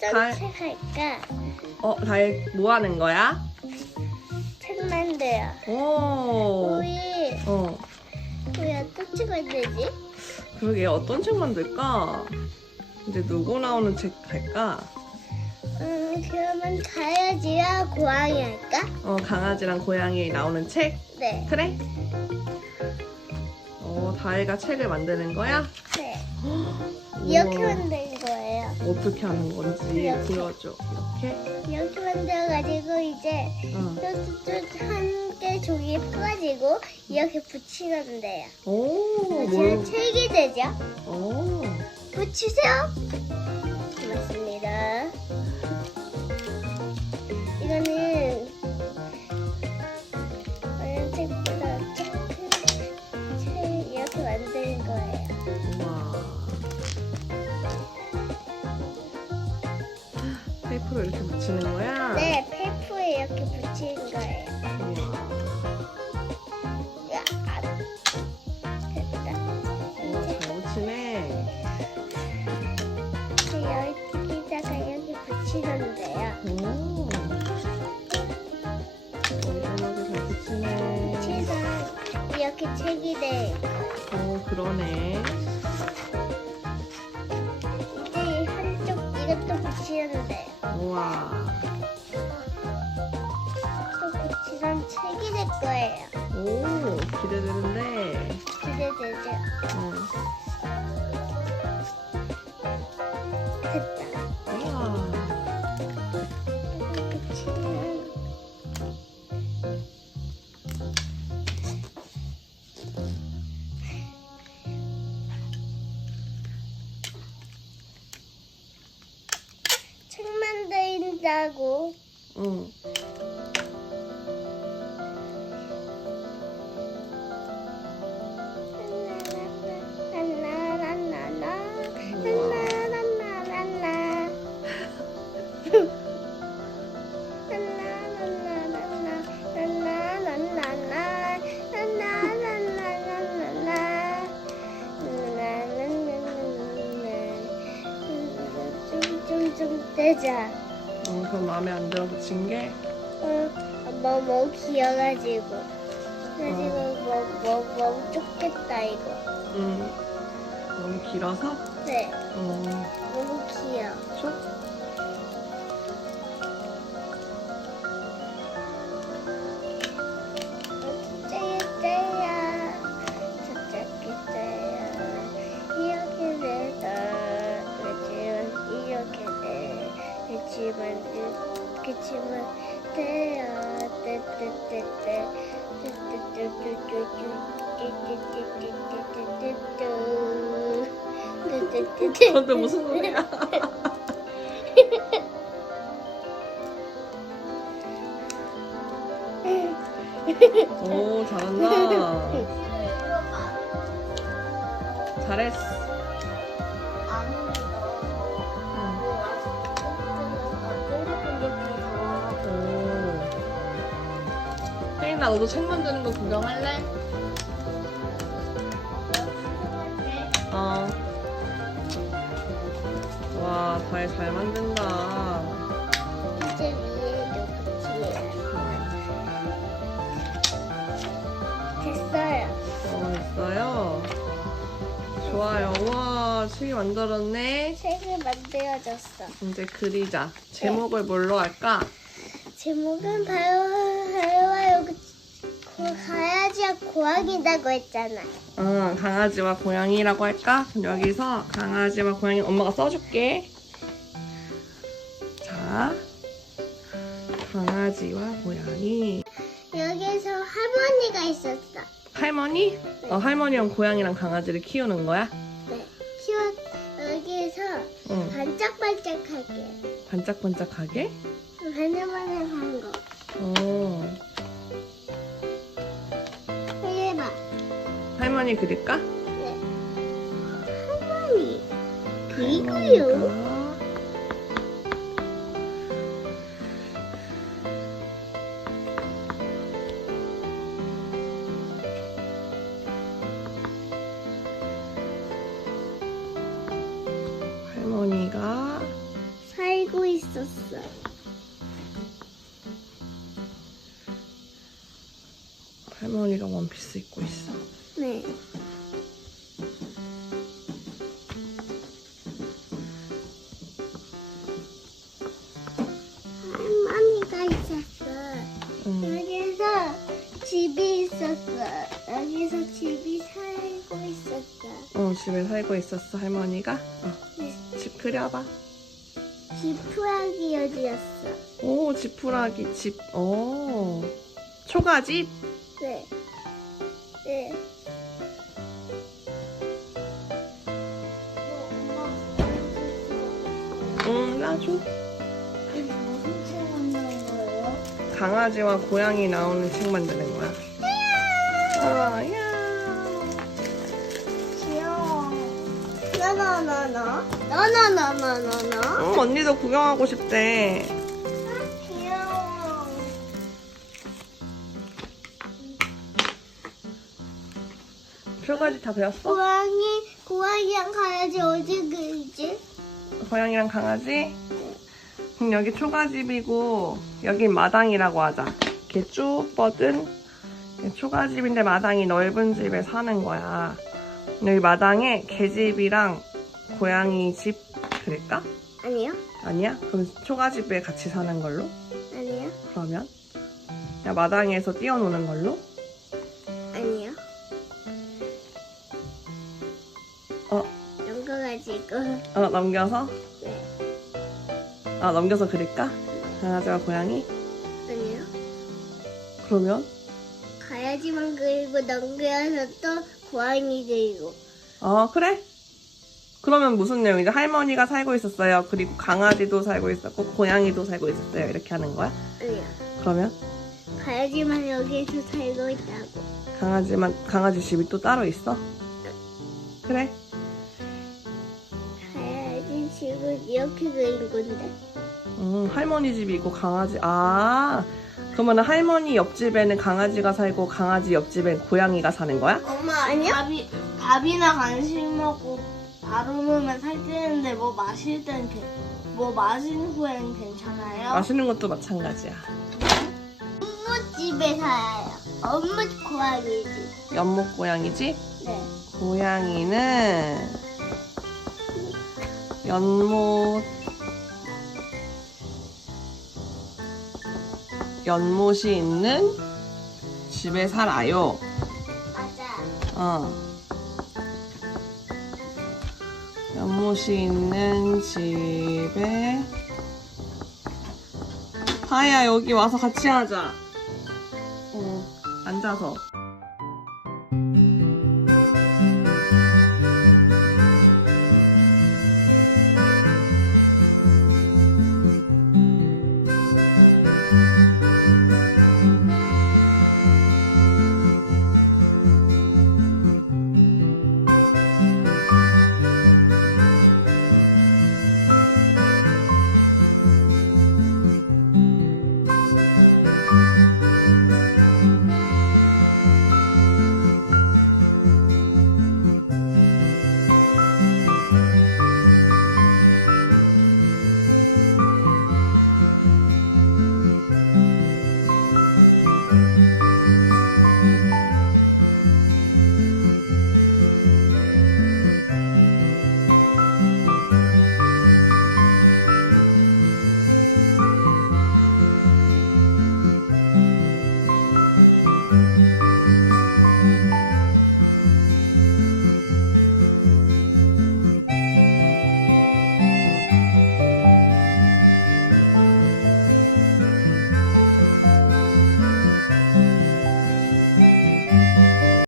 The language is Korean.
산책할까? 어, 달 뭐 하는 거야? 책 만들어. 오. 우리 어. 우리 어떤 책 만들지? 그러게 어떤 책 만들까? 이제 누구 나오는 책 할까? 음, 그러면 강아지랑 고양이 할까? 어, 강아지랑 고양이 나오는 책? 네. 그래? 어, 다혜가 책을 만드는 거야? 네. 이렇게 만들 어떻게 하는 건지 이렇게. 보여줘. 이렇게. 이렇게 만들어가지고 이제 응. 쭈쭈쭈 한개 종이에 풀어지고 이렇게 붙이면 돼요. 오. 뭘- 그러면 책이 되죠? 오. 붙이세요. 고맙습니다. 붙이는 거야? 네, 펠프에 이렇게 붙이는 거예요. 야, 아, 됐다. 우와, 잘 붙이네. 여기다가 여기 붙이는데요. 오. 음. 우리 하나도 잘 붙이네. 책은 이렇게 책이 돼. 오, 그러네. 이제 한쪽 이것도 붙이는데요. 우와. 지난 책이 될 거예요. 오, 기대되는데. 기대되죠. 응. 하고. 나+ 나+ 나+ 그거 마음에 안 들어 붙인 게? 응, 뭐, 뭐, 기어가지고. 그래서 어. 뭐, 뭐, 뭐, 좁겠다, 이거. 응. 너무 길어서? 네. 어. 너무 귀여워. 좋? 그치만 태야 뜨뜨뜨뜨 소리야? 오 잘한다 잘했어 혜인아, 너도 책 만드는 거 구경할래? 어. 와, 과일 잘 만든다. 이제 위에도 붙이면 됐어요. 어, 있어요? 좋아요. 우와, 책이 만들었네. 책을 만들어줬어. 이제 그리자. 제목을 뭘로 할까? 제목은 바로 고, 가야지와 고양이라고 했잖아. 응, 강아지와 고양이라고 할까? 그럼 여기서 강아지와 고양이 엄마가 써줄게. 자, 강아지와 고양이. 여기서 할머니가 있었어. 할머니? 어, 할머니랑 고양이랑 강아지를 키우는 거야? 네. 키워 여기서 응. 반짝반짝하게 반짝반짝하게? 반짝반짝한 거. 어. 할머니 그릴까? 네. 할머니. 그리고요. 할머니가 할머니가 있었어. 할머니가 원피스 입고 있어. 네. 할머니가 있었어. 응. 여기서 집이 있었어. 여기서 집이 살고 있었어. 어, 집에 살고 있었어, 할머니가. 어, 네. 집 그려봐. 지푸라기 어디였어? 오, 지푸라기 집. 오. 초가집? 네. 네. 응, 나줘. 무슨 책 만드는 거예요? 강아지와 고양이 나오는 책 만드는 거야. 아, 야. 귀여워. 나나나나. 나나나나나나. 응, 언니도 구경하고 싶대. 귀여워. 초가집 다 배웠어? 고양이, 고양이랑 강아지 어디 그리지? 고양이랑 강아지? 그럼 여기 초가집이고 여긴 마당이라고 하자. 이렇게 쭉 뻗은 초가집인데 마당이 넓은 집에 사는 거야. 여기 마당에 개집이랑 고양이 집 그릴까? 아니요. 아니야? 그럼 초가집에 같이 사는 걸로? 아니요. 그러면 그냥 마당에서 뛰어노는 걸로? 연거가지고. 어 넘겨서? 네. 아 넘겨서 그릴까? 강아지와 고양이? 아니요. 그러면? 가야지만 그리고 넘겨서 또 고양이 그리고. 어, 그래? 그러면 무슨 내용이죠? 할머니가 살고 있었어요. 그리고 강아지도 살고 있었고, 고양이도 살고 있었어요. 이렇게 하는 거야? 아니요. 그러면 가야지만 여기서 살고 있다고. 강아지만, 강아지 집이 또 따로 있어? 그래? 이렇게 그린 건데. 음, 할머니 집이 있고, 강아지, 아. 그러면 할머니 옆집에는 강아지가 살고, 강아지 옆집엔 고양이가 사는 거야? 엄마 아니요? 밥이 밥이나 간식 먹고 바로 누우면 살찌는데 뭐 마실 땐 괜- 뭐 마신 후엔 괜찮아요? 마시는 것도 마찬가지야. 엄마 집에 살아요. 엄마 고양이 집. 연못 고양이지? 네. 고양이는 연못 연못이 있는 집에 살아요. 맞아. 어. 연못이 있는 집에 다이야 여기 와서 같이 하자. 어, 앉아서.